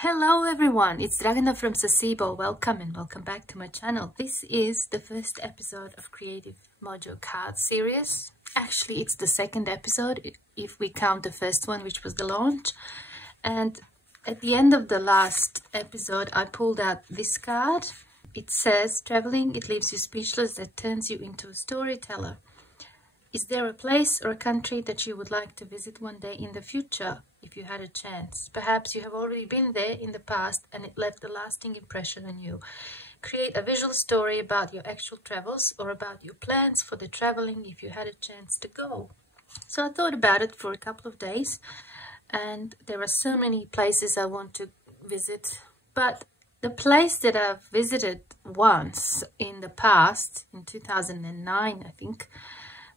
Hello everyone, it's Dragana from Saacibo. Welcome and welcome back to my channel. This is the first episode of Creative Mojo card series. Actually, it's the second episode if we count the first one, which was the launch. And at the end of the last episode, I pulled out this card. It says, traveling, it leaves you speechless, that turns you into a storyteller. Is there a place or a country that you would like to visit one day in the future, if you had a chance? Perhaps you have already been there in the past and it left a lasting impression on you. Create a visual story about your actual travels or about your plans for the traveling if you had a chance to go. So I thought about it for a couple of days, and there are so many places I want to visit. But the place that I've visited once in the past, in 2009, I think,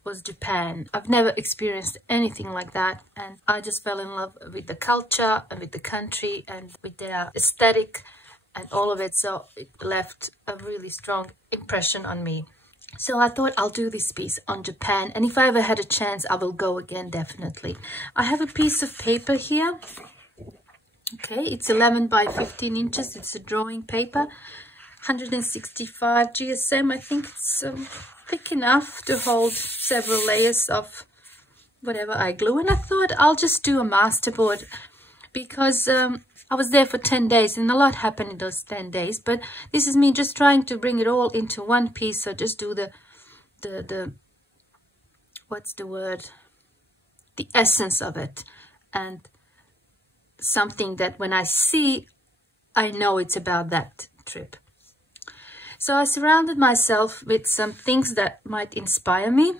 was Japan. I've never experienced anything like that, and I just fell in love with the culture and with the country and with their aesthetic and all of it. So it left a really strong impression on me. So I thought I'll do this piece on Japan, and if I ever had a chance I will go again, definitely. I have a piece of paper here. Okay, it's 11 by 15 inches. It's a drawing paper, 165 GSM. I think it's thick enough to hold several layers of whatever I glue, and I thought I'll just do a masterboard because I was there for 10 days and a lot happened in those 10 days, but this is me just trying to bring it all into one piece. So just do the what's the word, the essence of it, and something that when I see, I know it's about that trip. So I surrounded myself with some things that might inspire me.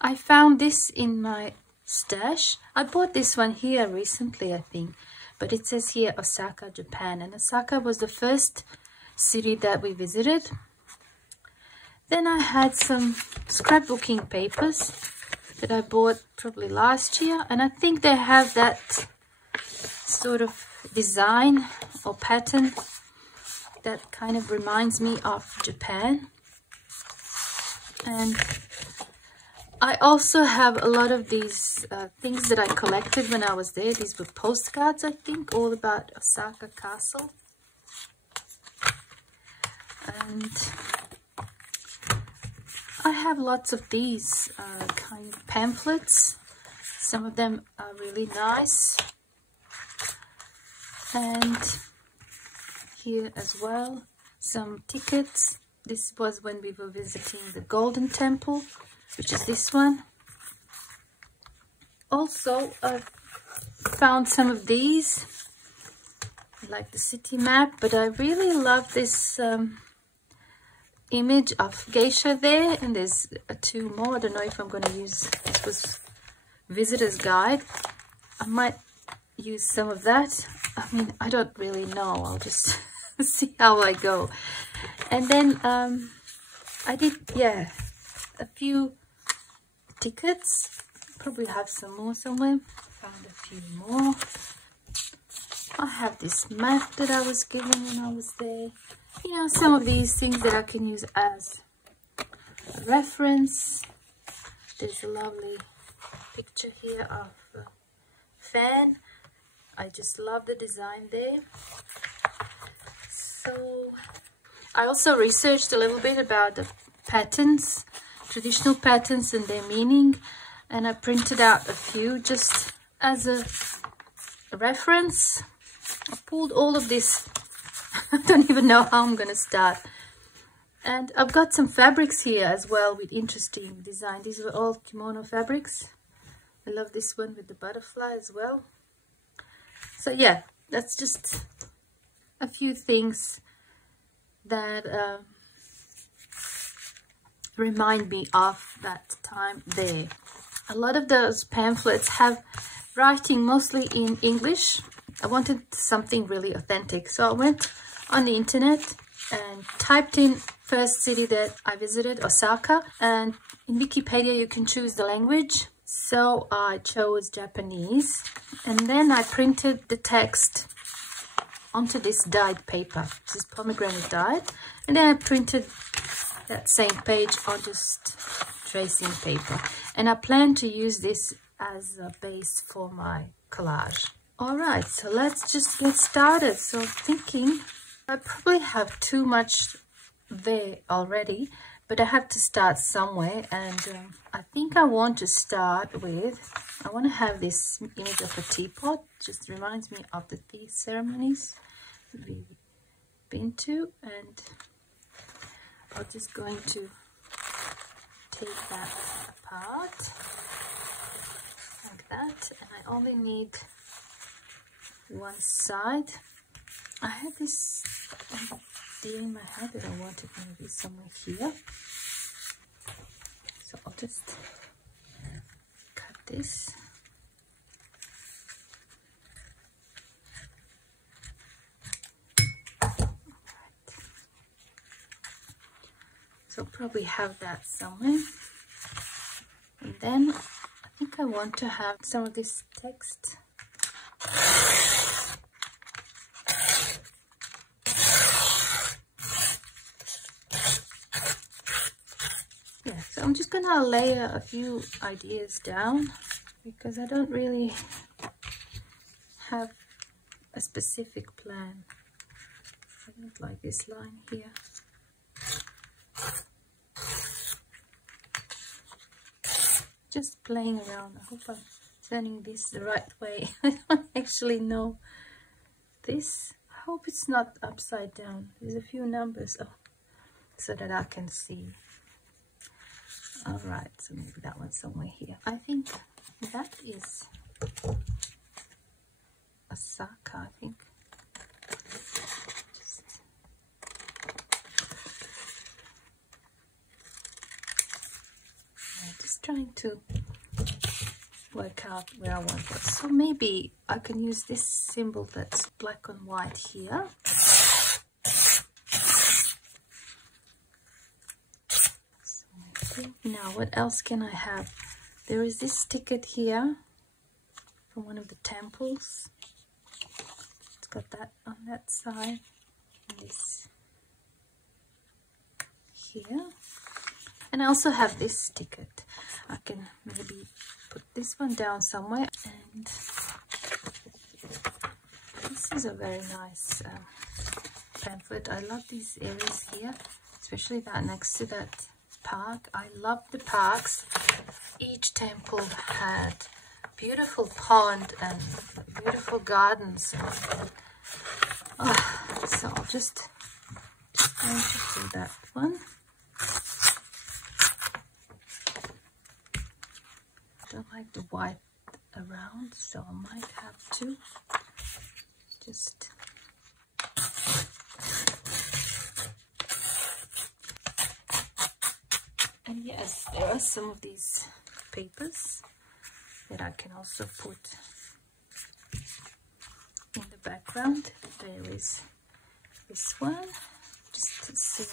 I found this in my stash. I bought this one here recently, I think, but it says here Osaka, Japan, and Osaka was the first city that we visited. Then I had some scrapbooking papers that I bought probably last year, and I think they have that sort of design or pattern that kind of reminds me of Japan. And I also have a lot of these things that I collected when I was there. These were postcards, I think, all about Osaka Castle. And I have lots of these kind of pamphlets. Some of them are really nice. And here as well, some tickets. This was when we were visiting the Golden Temple, which is this one. Also, I've found some of these, like the city map, but I really love this image of geisha there, and there's two more. I don't know if I'm going to use, this was visitor's guide. I might use some of that. I mean, I don't really know, I'll just see how I go. And then I did, yeah, a few tickets. Probably have some more somewhere. Found a few more. I have this map that I was given when I was there. You know, some of these things that I can use as a reference. There's a lovely picture here of a fan. I just love the design there. So I also researched a little bit about the patterns, traditional patterns and their meaning, and I printed out a few just as a reference. I pulled all of this. I don't even know how I'm going to start. And I've got some fabrics here as well with interesting design. These were all kimono fabrics. I love this one with the butterfly as well. So yeah, that's just a few things that remind me of that time there. A lot of those pamphlets have writing mostly in English. I wanted something really authentic, so I went on the internet and typed in first city that I visited, Osaka, and in Wikipedia you can choose the language. So I chose Japanese, and then I printed the text onto this dyed paper. This is pomegranate dyed, and then I printed that same page on just tracing paper, and I plan to use this as a base for my collage Alright, so let's just get started. So thinking I probably have too much there already, but I have to start somewhere, and I think I want to start with, I want to have this image of a teapot. Just reminds me of the tea ceremonies we've been to, and I'm just going to take that apart like that, and I only need one side. I had this idea in my head that I wanted maybe somewhere here, so I'll just cut this. So probably have that somewhere, and then I think I want to have some of this text. Yeah, so I'm just gonna layer a few ideas down because I don't really have a specific plan. I don't like this line here. Just playing around. I hope I'm turning this the right way. I don't actually know this. I hope it's not upside down. There's a few numbers so that I can see. Alright, so maybe that one's somewhere here. I think that is a Saka, I think. Just trying to work out where I want it. So maybe I can use this symbol that's black on white here. Now, what else can I have? There is this ticket here from one of the temples. It's got that on that side, and this here. And I also have this ticket. I can maybe put this one down somewhere. And this is a very nice pamphlet. I love these areas here, especially that next to that park. I love the parks. Each temple had beautiful pond and beautiful gardens. So I'll just going to do that one. I don't like the white around, so I might have to just and yes, there are some of these papers that I can also put in the background. There is this one, just to see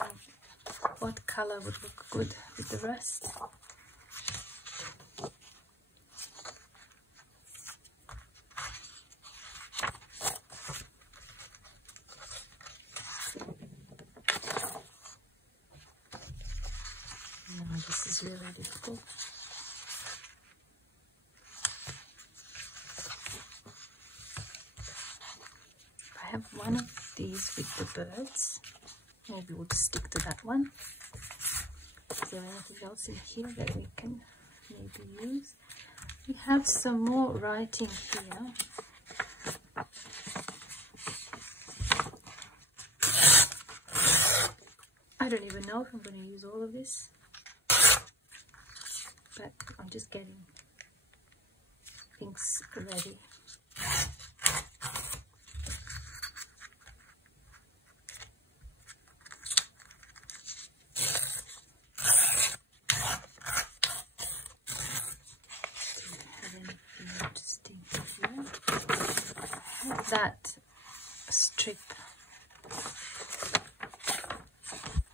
what color would look good with the rest. This is really difficult. I have one of these with the birds. Maybe we'll just stick to that one. Is there anything else in here that we can maybe use? We have some more writing here. I don't even know if I'm going to use all of this, but I'm just getting things ready. That strip,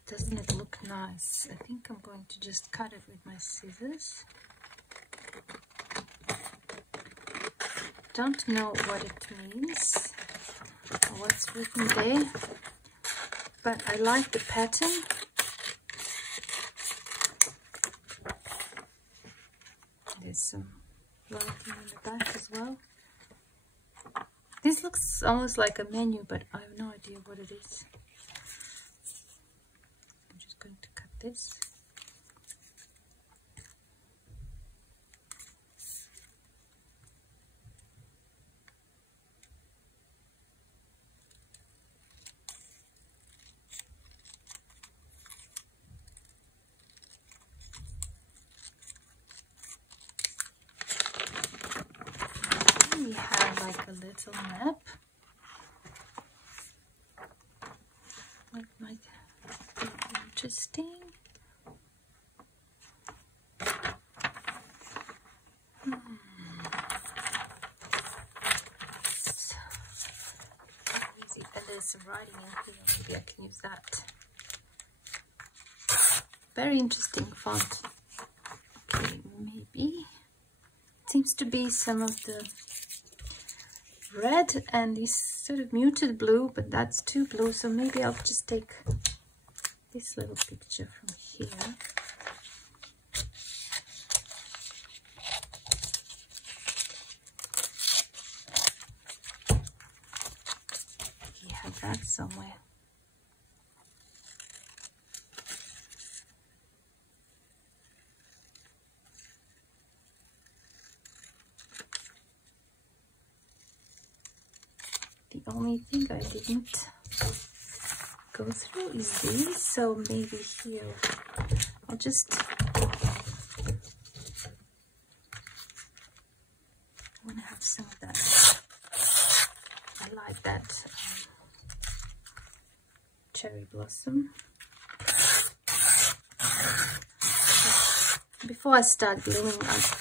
doesn't it look nice? I think I'm going to just cut it with my scissors. Don't know what it means or what's written there, but I like the pattern. There's some writing in the back as well. This looks almost like a menu, but I have no idea what it is. I'm just going to cut this. We have like a little map. What might be interesting? So easy, and there's some writing in here. Maybe I can use that. Very interesting font. Okay, maybe. Seems to be some of the red and this sort of muted blue, but that's too blue, so maybe I'll just take this little picture from here. We have that somewhere. The only thing I didn't go through is these, so maybe here I'll just I want to have some of that. I like that cherry blossom. Before I start gluing,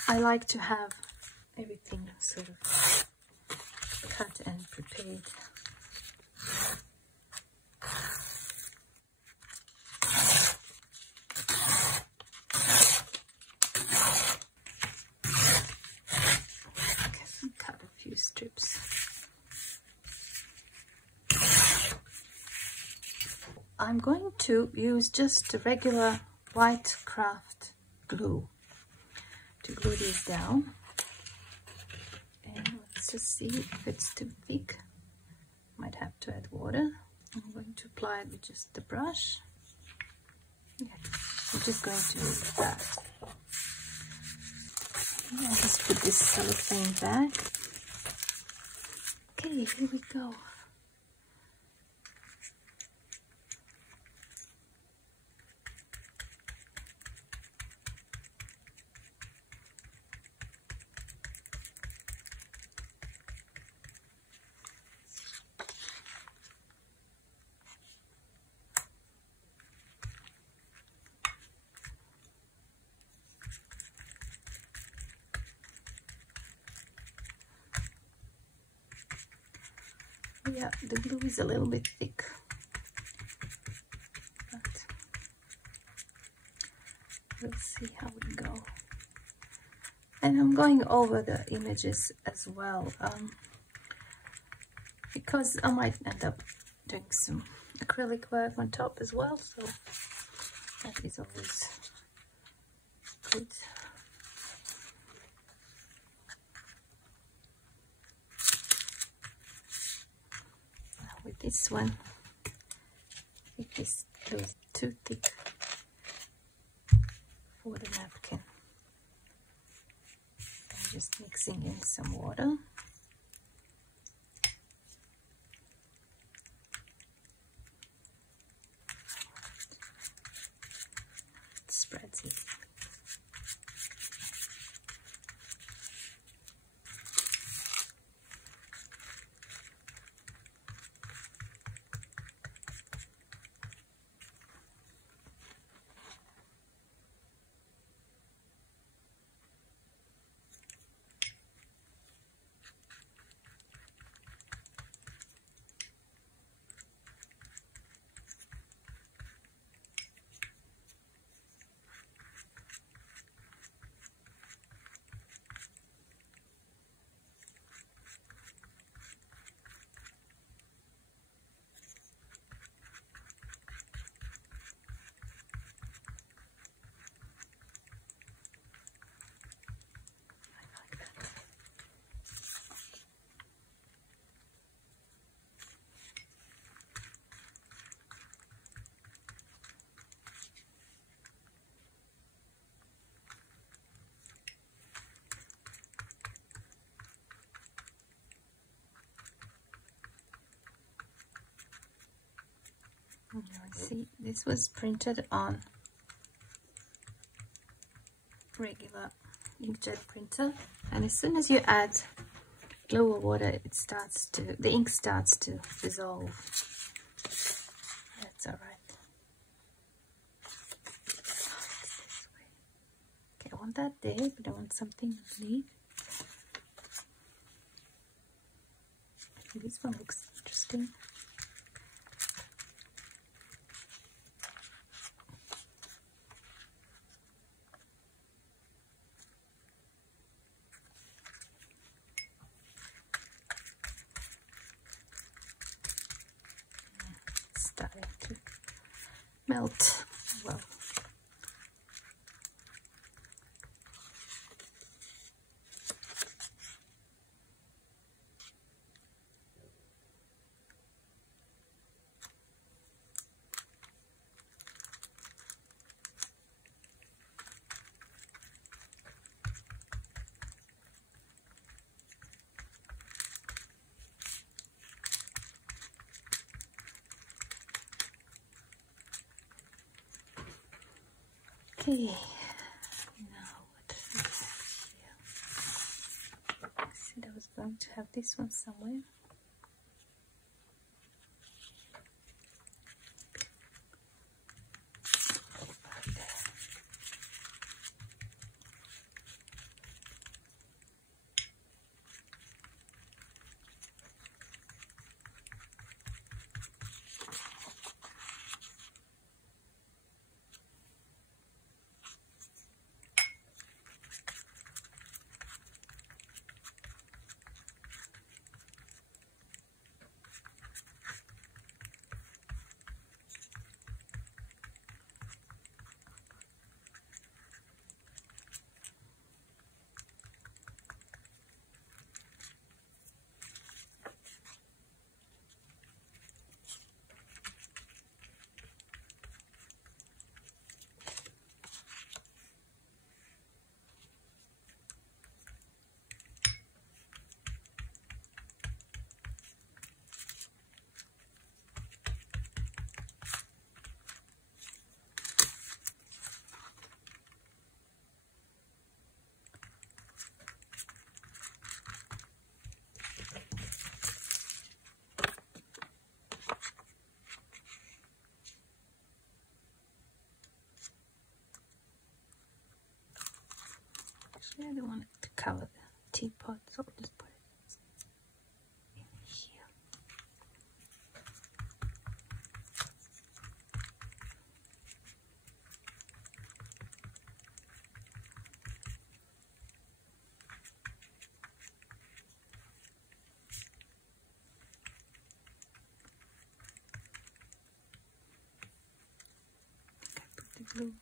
I like to have everything sort of cut and prepared. Cut a few strips. I'm going to use just a regular white craft glue to glue these down. And let's just see if it's too thick. Might have to add water. I'm going to apply it with just the brush. Yeah, I'm just going to use that. I'll just put this cellophane back. Okay, here we go. Yeah, the glue is a little bit thick, but we'll see how we go. And I'm going over the images as well, because I might end up doing some acrylic work on top as well, so that is always good. With this one, if this glue is too thick for the napkin, I'm just mixing in some water. It spreads it. See, this was printed on regular inkjet printer, and as soon as you add glue or water, the ink starts to dissolve. That's all right. Okay, I want that there, but I want something underneath. This one looks interesting. Starting to melt well. Okay, now what do we have here? I said I was going to have this one somewhere. Actually, I don't want it to cover the teapot, so I'll just put it in here. Okay, put the glue.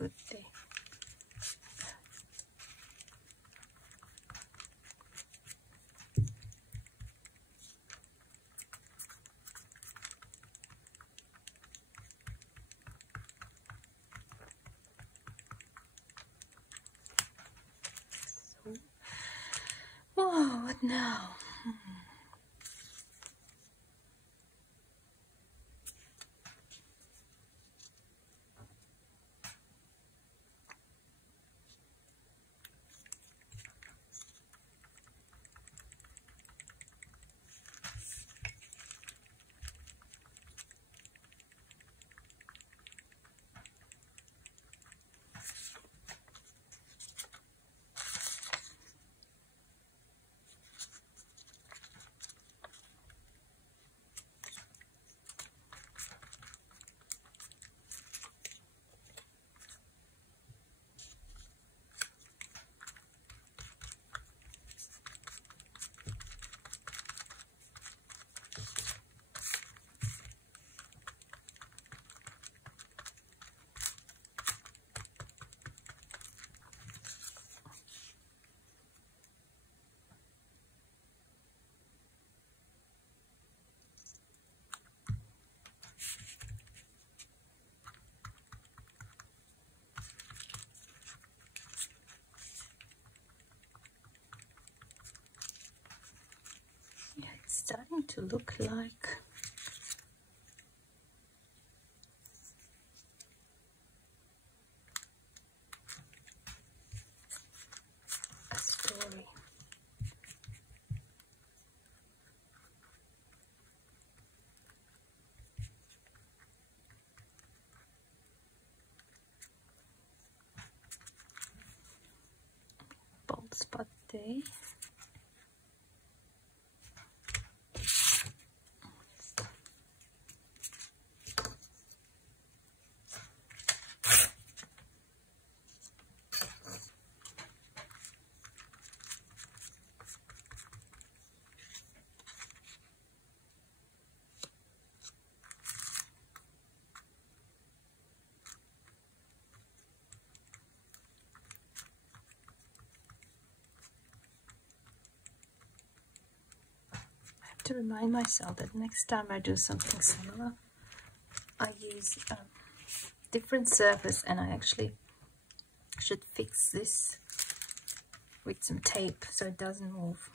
good day. So, whoa, what now? Starting to look like a story. Bald spot day. To remind myself that next time I do something similar, I use different surface, and I actually should fix this with some tape so it doesn't move.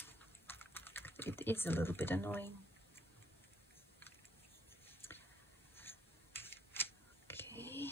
It is a little bit annoying. Okay.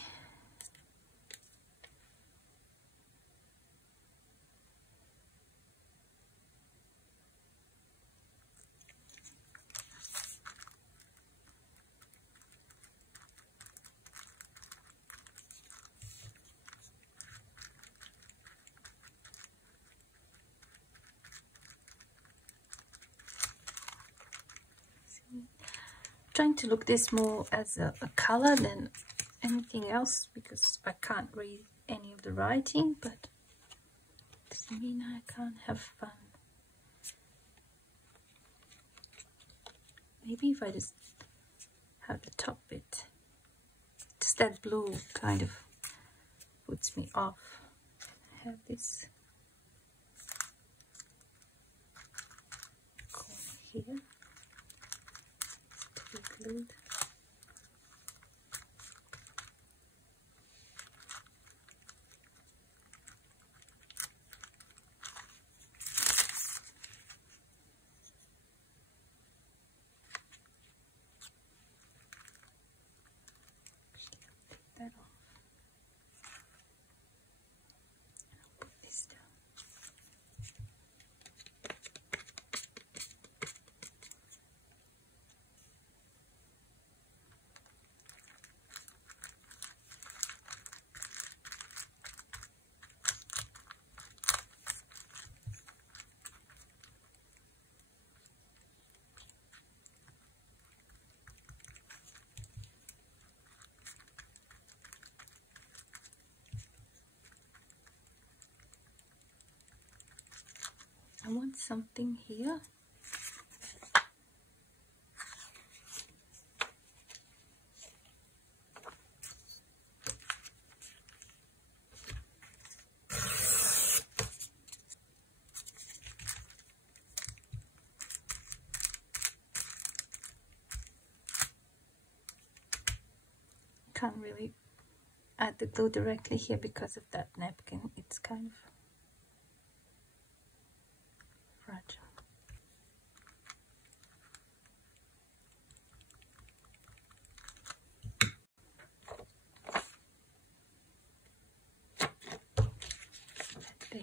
Trying to look this more as a color than anything else, because I can't read any of the writing, but doesn't mean I can't have fun. Maybe if I just have the top bit, just that blue kind of puts me off. I have this corner here. Glued. Take that off. And I'll put this down. I want something here. can't really add the glue directly here because of that napkin. It's kind of fragile. There.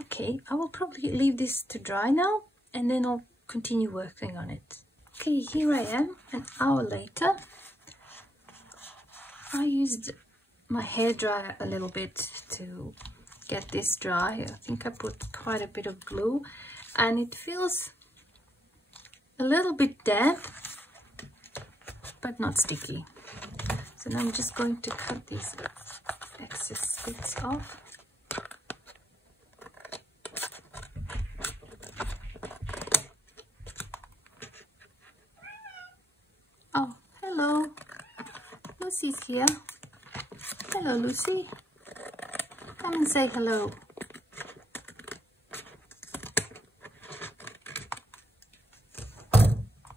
Okay, I will probably leave this to dry now and then I'll continue working on it. Okay, here I am an hour later. I used my hairdryer a little bit to get this dry. I think I put quite a bit of glue and it feels a little bit damp but not sticky. So now I'm just going to cut these excess bits off. Oh, hello. Lucy's here. Hello, Lucy. Come and say hello.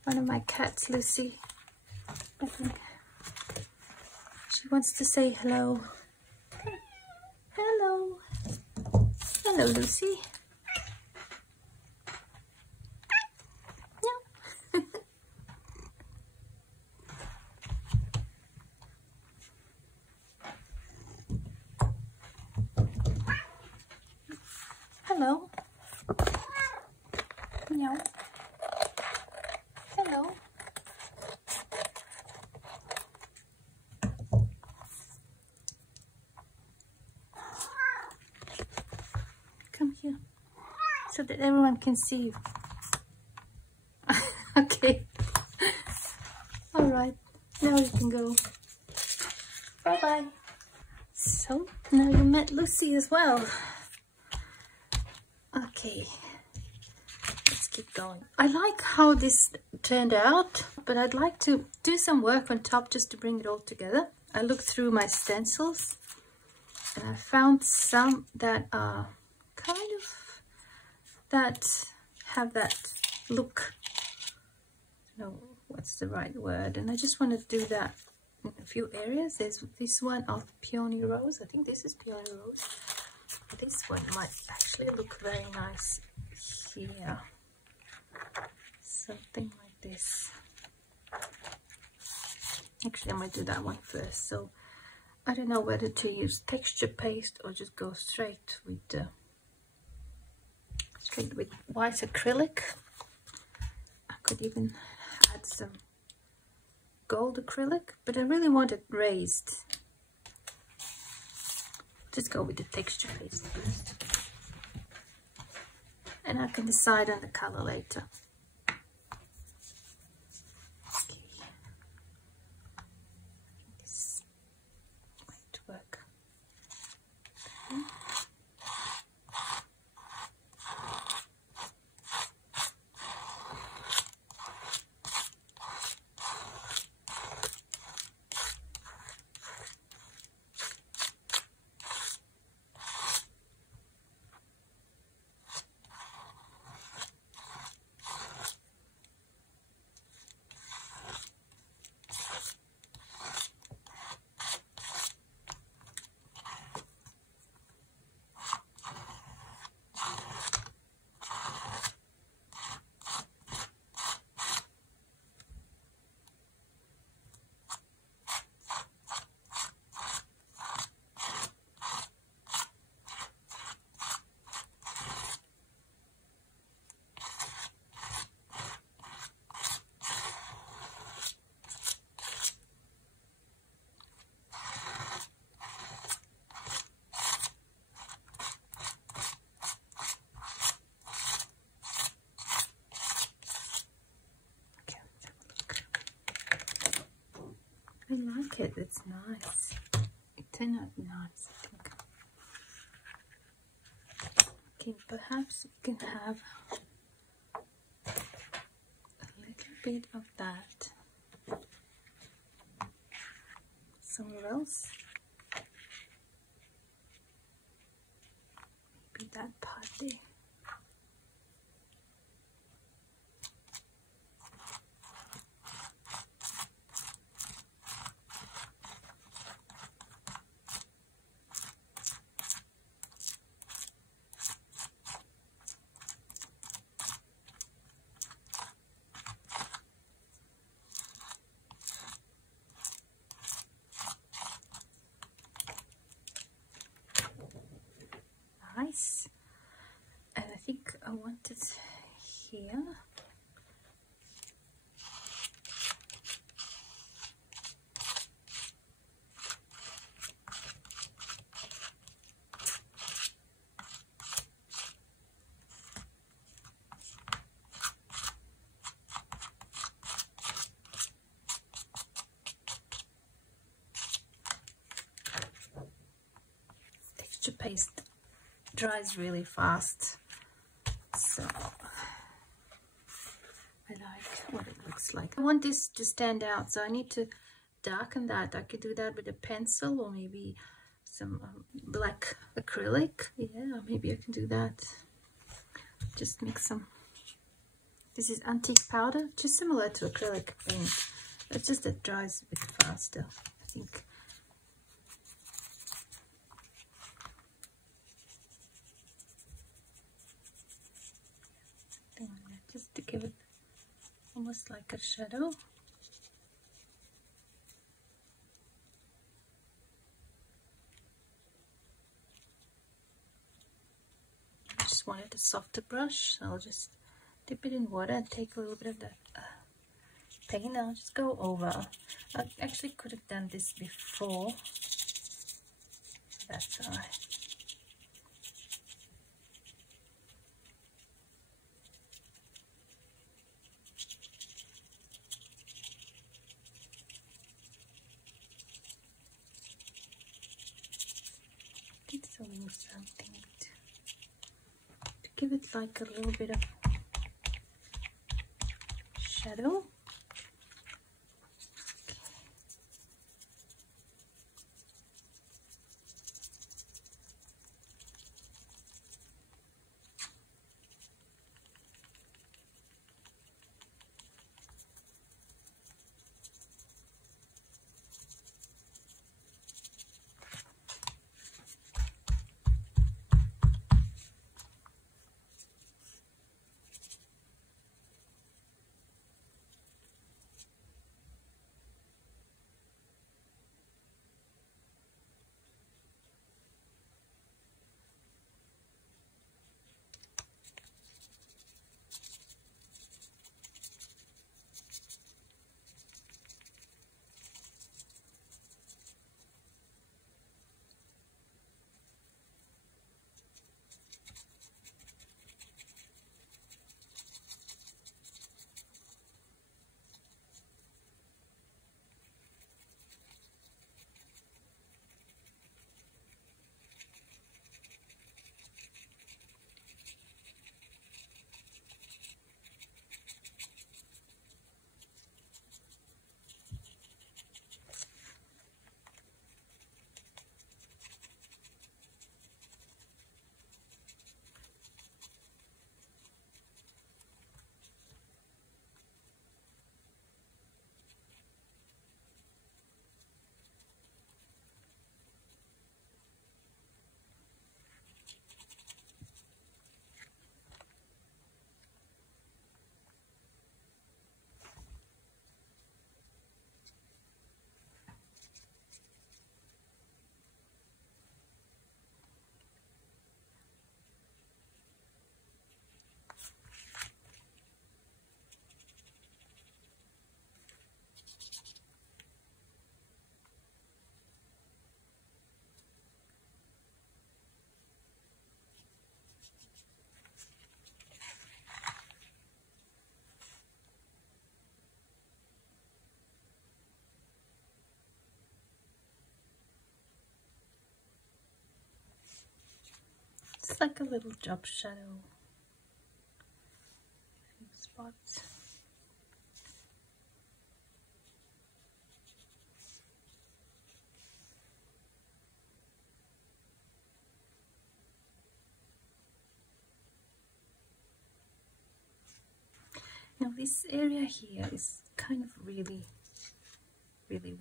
One of my cats, Lucy. I think she wants to say hello. Hello. Hello, Lucy. Hello. Meow. Hello. Come here so that everyone can see you. Okay. All right. Now you can go. Bye-bye. So now you met Lucy as well. Okay, let's keep going. I like how this turned out, but I'd like to do some work on top just to bring it all together. I looked through my stencils and I found some that are kind of, that have that look. I don't know what's the right word, and I just want to do that in a few areas. There's this one of Peony Rose. I think this is Peony Rose. This one might actually look very nice here. Something like this. Actually, I might do that one first. So I don't know whether to use texture paste or just go straight with white acrylic. I could even add some gold acrylic, but I really want it raised. Just go with the texture paste first. And I can decide on the color later. Okay. This might work. Okay. I like it. It's nice. It turned out nice, I think. Okay, perhaps we can have a little bit of that somewhere else. Maybe that part there. Nice. And I think I want it here. Texture paste dries really fast, so I like what it looks like. I want this to stand out, so I need to darken that. I could do that with a pencil or maybe some black acrylic. Yeah, maybe I can do that. Just mix some. This is antique powder, just similar to acrylic paint. It's just that it dries a bit faster, I think. Just to give it almost like a shadow. I just wanted a softer brush, so I'll just dip it in water and take a little bit of that paint. I'll just go over. I actually could have done this before. That's alright. It's almost something to give it like a little bit of shadow. It's like a little drop shadow. A few spots. Now this area here is kind of really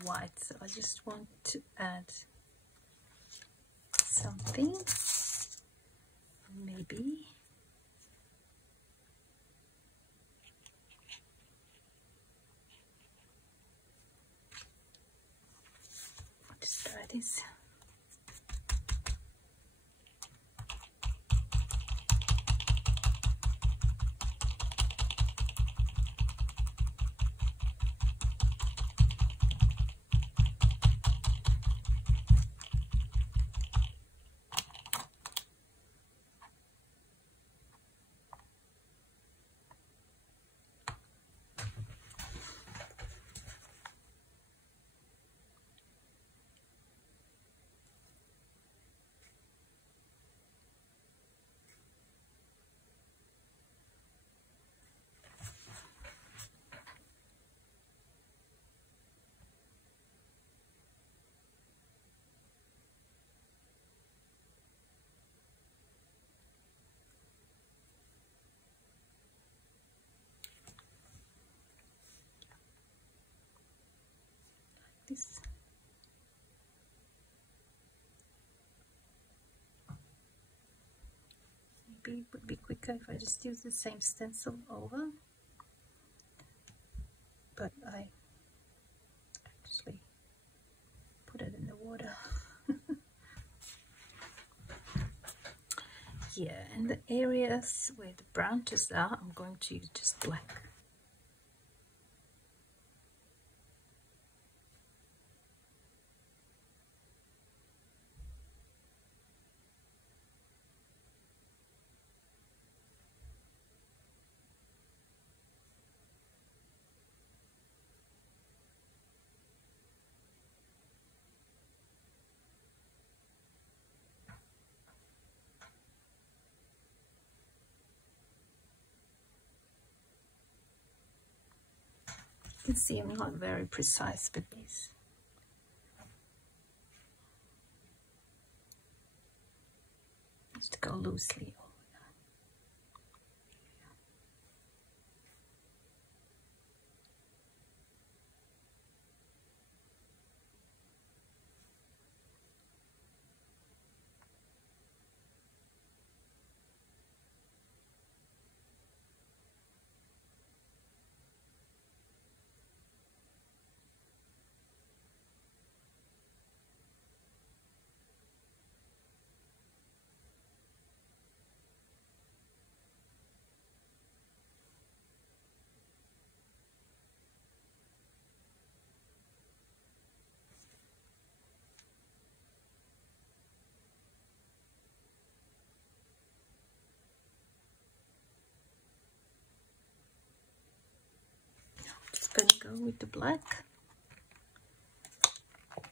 white, so I just want to add something, maybe I'll just try this. This. Maybe it would be quicker if I just use the same stencil over, but I actually put it in the water. Yeah, and the areas where the branches are, I'm going to use just black. You can see I'm not very precise with these. Just go loosely over that. Gonna go with the black.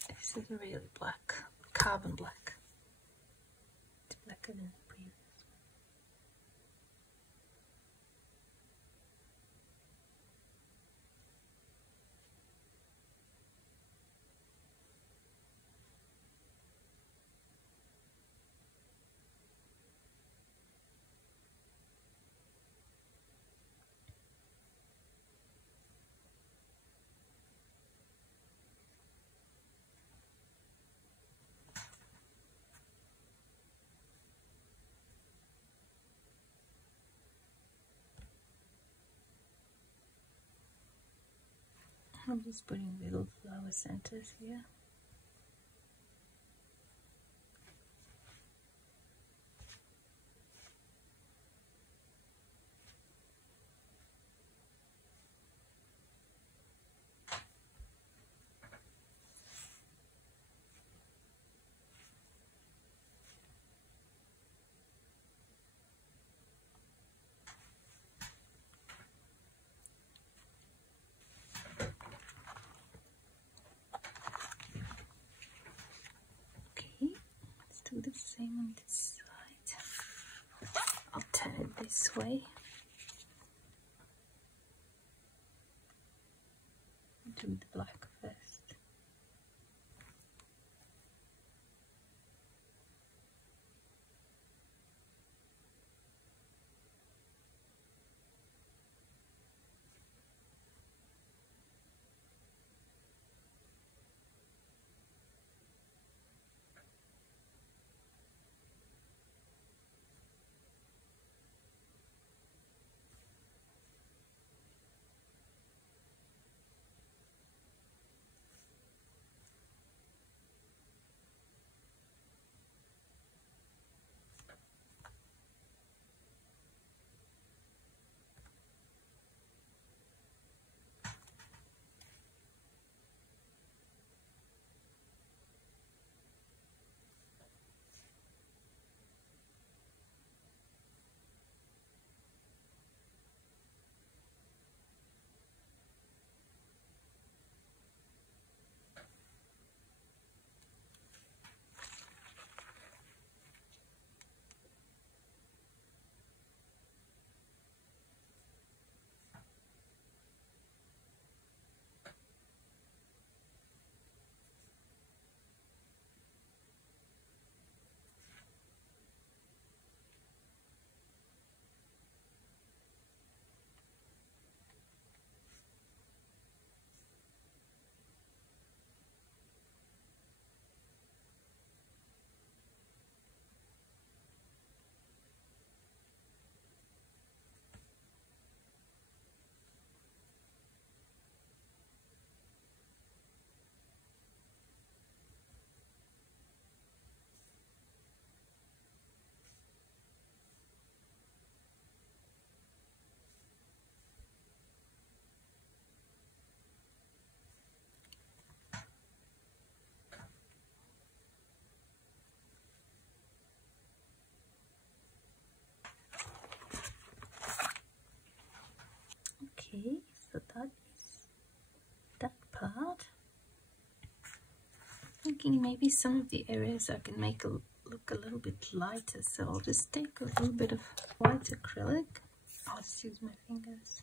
This is a really black, carbon black. It's blacker than the previous I'm just putting little flower centers here. Do the same on this side. this way. Do the black first. Okay, so that is that part. Thinking maybe some of the areas I can make look a little bit lighter, so I'll just take a little bit of white acrylic. I'll just use my fingers.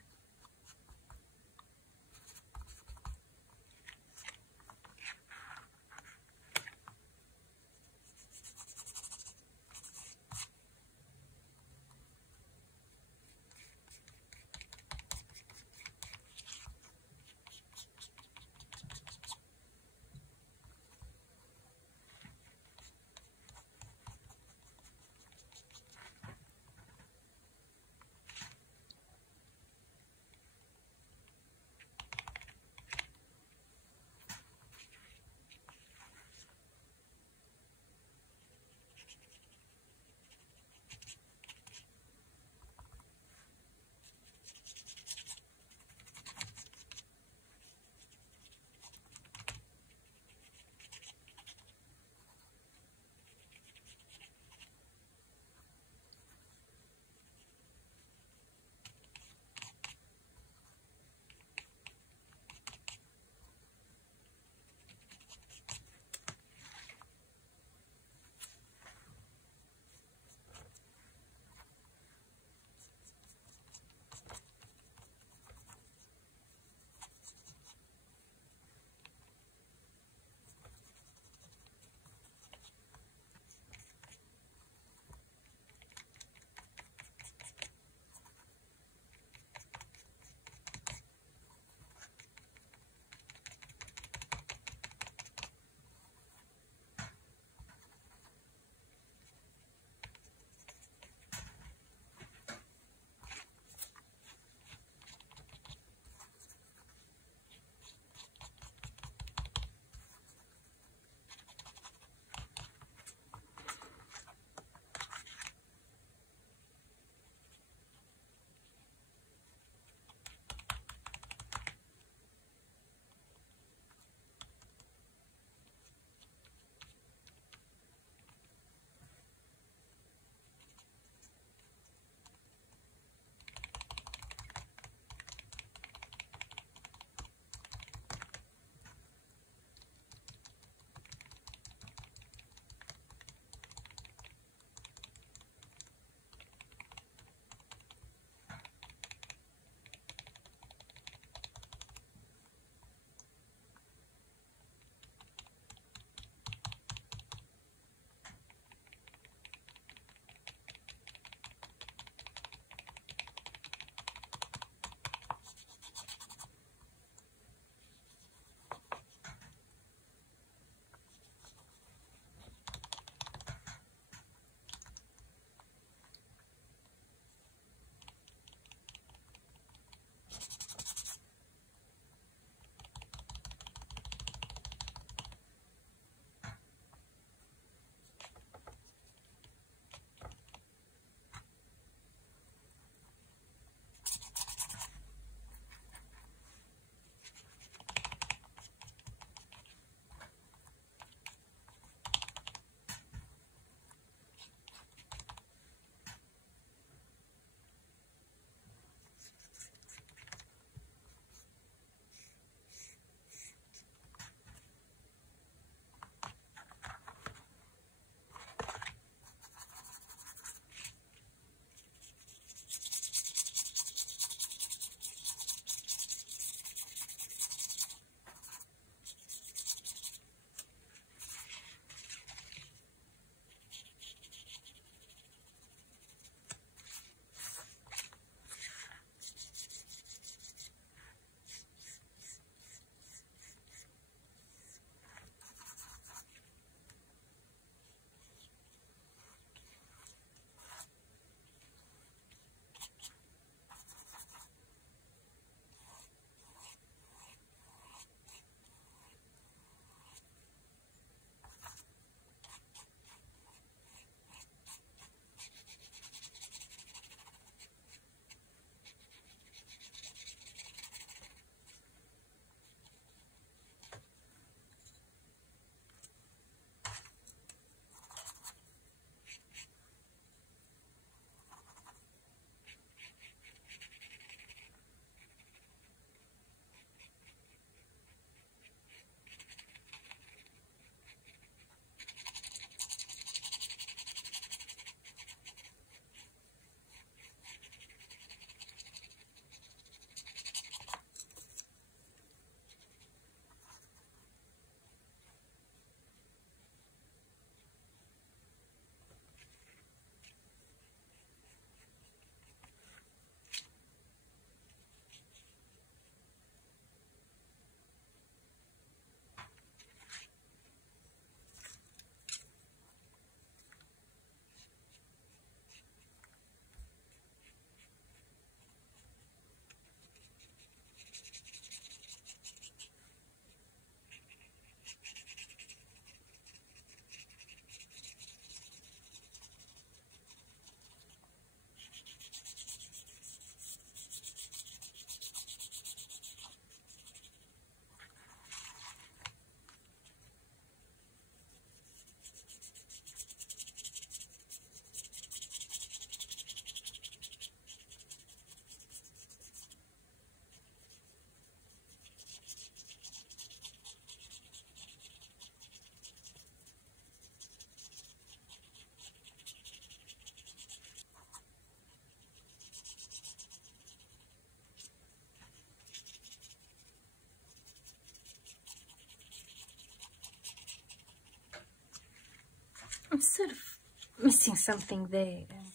I'm sort of missing something there, and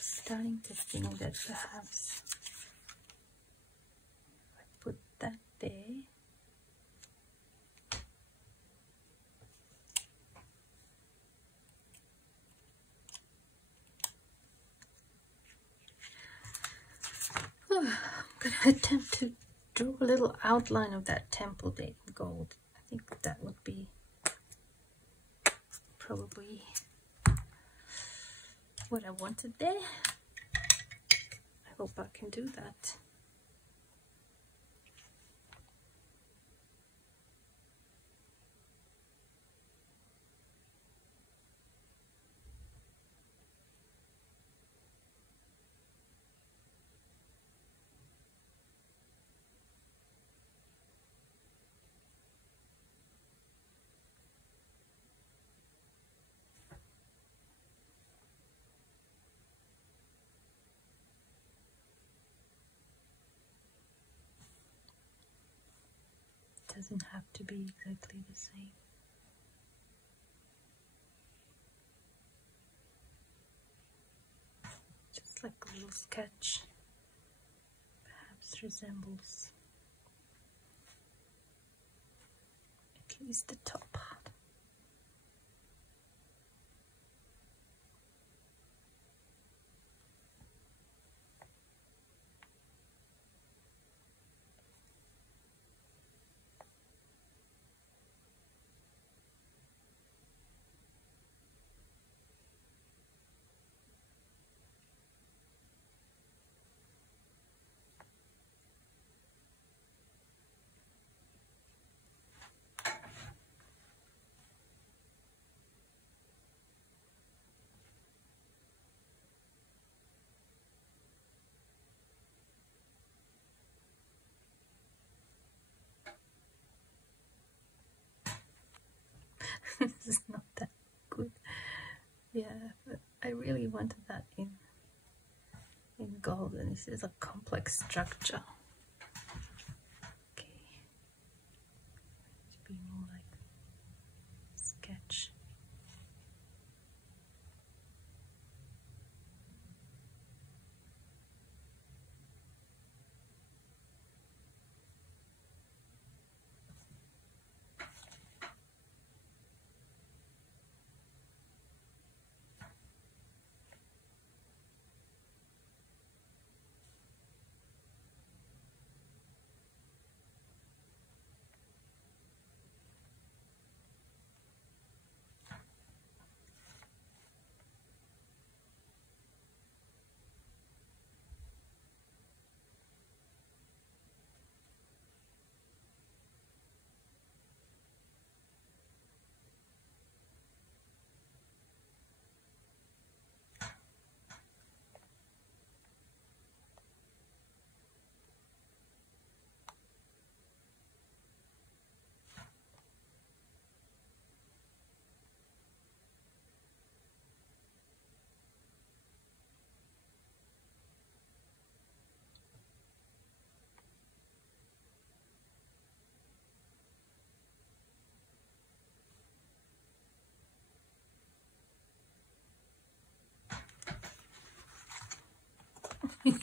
starting to think that perhaps if I put that there, I'm going to attempt to draw a little outline of that temple there in gold. I think that would be probably what I wanted there. I hope I can do that. Doesn't have to be exactly the same. Just like a little sketch, perhaps resembles at least the top part. This is not that good. Yeah, but I really wanted that in gold, and this is a complex structure. Okay, to be more like sketch.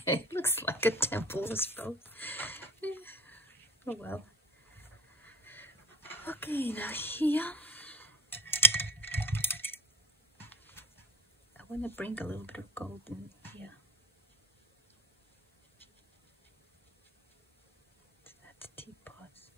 It looks like a temple, I suppose. Oh well. Okay, now here I want to bring a little bit of gold in here. That's teapots.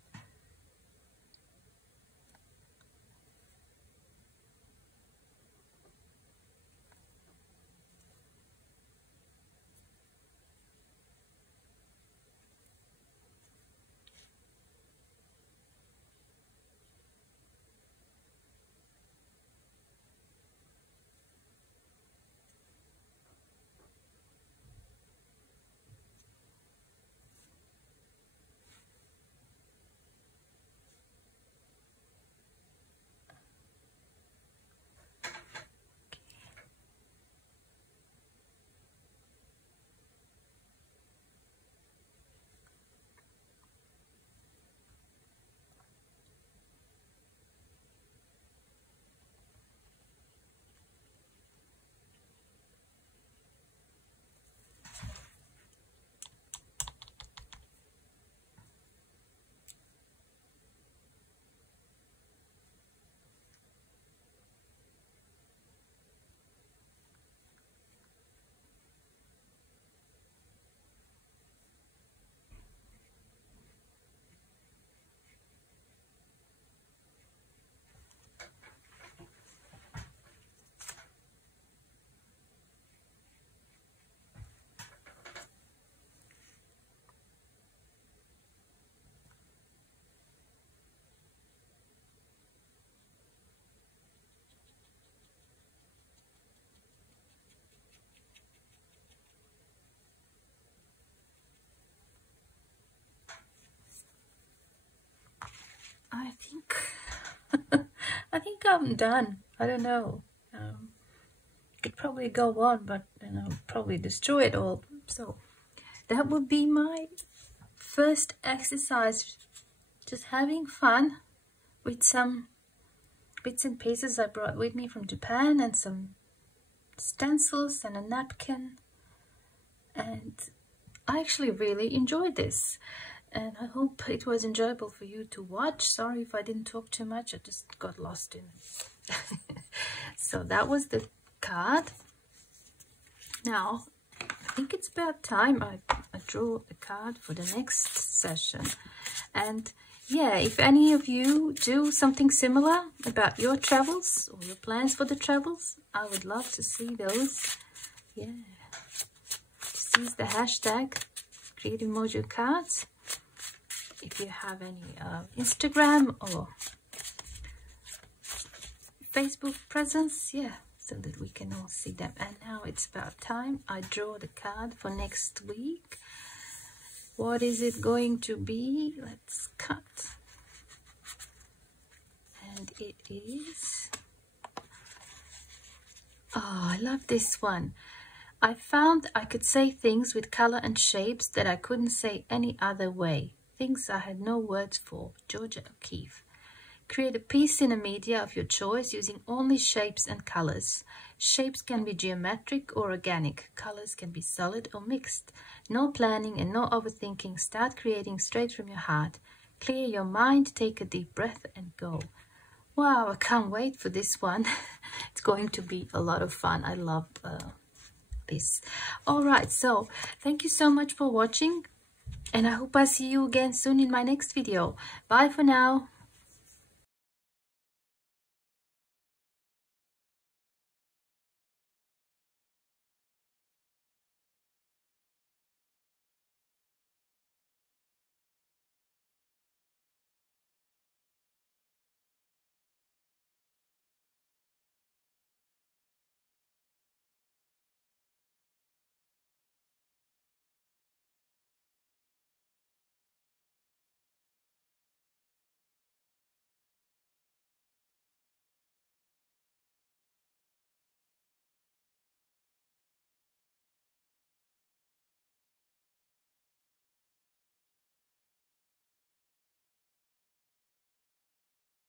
think I think I'm done. I don't know. Could probably go on, but probably destroy it all. So that would be my first exercise. Just having fun with some bits and pieces I brought with me from Japan, and some stencils and a napkin. And I actually really enjoyed this, and I hope it was enjoyable for you to watch. Sorry if I didn't talk too much, I just got lost in it. So that was the card. Now I think it's about time I draw a card for the next session. And yeah, if any of you do something similar about your travels or your plans for the travels, I would love to see those. Yeah, just use the hashtag Creative Mojo Cards. If you have any Instagram or Facebook presence, yeah, so that we can all see them. And now it's about time I draw the card for next week. What is it going to be? Let's cut. And it is... oh, I love this one. I found I could say things with color and shapes that I couldn't say any other way. Things I had no words for. Georgia O'Keeffe. Create a piece in a media of your choice using only shapes and colors. Shapes can be geometric or organic. Colors can be solid or mixed. No planning and no overthinking. Start creating straight from your heart. Clear your mind, take a deep breath and go. Wow, I can't wait for this one. It's going to be a lot of fun. I love this. All right, so thank you so much for watching, and I hope I see you again soon in my next video. Bye for now.